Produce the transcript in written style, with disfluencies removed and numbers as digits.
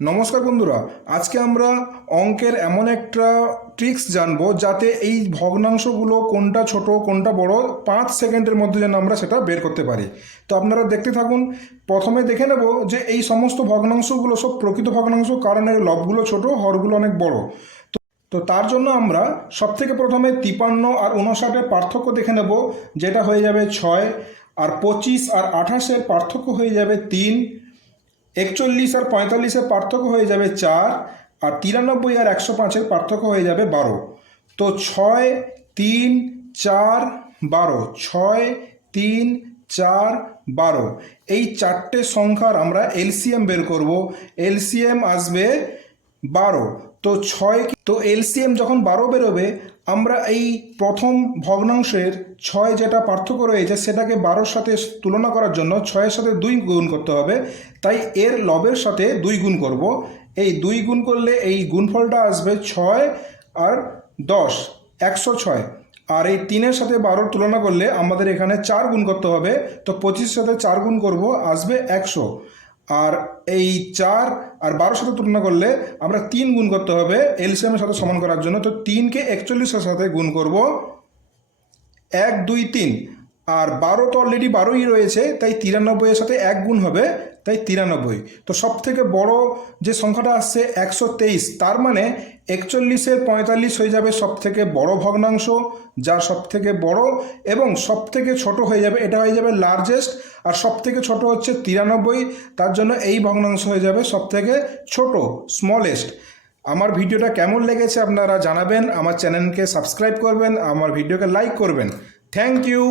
নমস্কার বন্ধুরা, আজকে আমরা অঙ্কের এমন একটা ট্রিক্স জানবো যাতে এই ভগ্নাংশগুলো কোনটা ছোট কোনটা বড় 5 সেকেন্ডের মধ্যে যেন আমরা সেটা বের করতে পারি। তো আপনারা দেখতে থাকুন। প্রথমে দেখে নেব যে এই সমস্ত ভগ্নাংশগুলো সব প্রকৃত ভগ্নাংশ, কারণ এর লবগুলো ছোট, হরগুলো অনেক বড়। তো তার জন্য আমরা সবথেকে প্রথমে 53 আর 59-এর পার্থক্য দেখে নেব, যেটা হয়ে যাবে 6, আর 25 আর 28-এর পার্থক্য হয়ে যাবে 3, 41 আর 45-এর পার্থক্য হয়ে যাবে 4, আর 93 আর 105-এর পার্থক্য হয়ে যাবে 12। তো 6, 3, 4, 12, 6, 3, 4, 12, এই চারটে সংখ্যার আমরা এলসিএম বের করব। এলসিএম আসবে 12। তো এলসিএম যখন 12 বেরোবে, আমরা এই প্রথম ভগ্নাংশের 6 যেটা পার্থক্য রয়েছে সেটাকে 12-র সাথে তুলনা করার জন্য 6-এর সাথে 2 গুণ করতে হবে। তাই এর লবের সাথে 2 গুণ করব। এই 2 গুণ করলে এই গুণফলটা আসবে 6 আর 10, 106। আর এই 3-এর সাথে 12-র তুলনা করলে আমাদের এখানে 4 গুণ করতে হবে। তো 25-এর সাথে 4 গুণ করব, আসবে 100। আর এই 4 আর 12-র সাথে তুলনা করলে আমরা 3 গুণ করতে হবে এলসিএমের সাথে সমান করার জন্য। তো 3কে 41-এর সাথে গুণ করব, 1, 2, 3। আর 12 তো অলরেডি 12ই রয়েছে, তাই 93-এর সাথে 1 গুণ হবে, তাই 93। তো সব থেকে বড় যে সংখ্যাটা আসছে 123, তার মানে 41-এর 45 হয়ে যাবে সব থেকে বড় ভগ্নাংশ, যা সব থেকে বড়, এবং সব থেকে ছোট হয়ে যাবে, এটা হয়ে যাবে লার্জেস্ট। আর সব থেকে ছোট হচ্ছে 93, তার জন্য এই ভগ্নাংশ হয়ে যাবে সব থেকে ছোট, স্মলেস্ট। আমার ভিডিওটা কেমন লেগেছে আপনারা জানাবেন, আমার চ্যানেলকে সাবস্ক্রাইব করবেন, আমার ভিডিওকে লাইক করবেন। Thank you.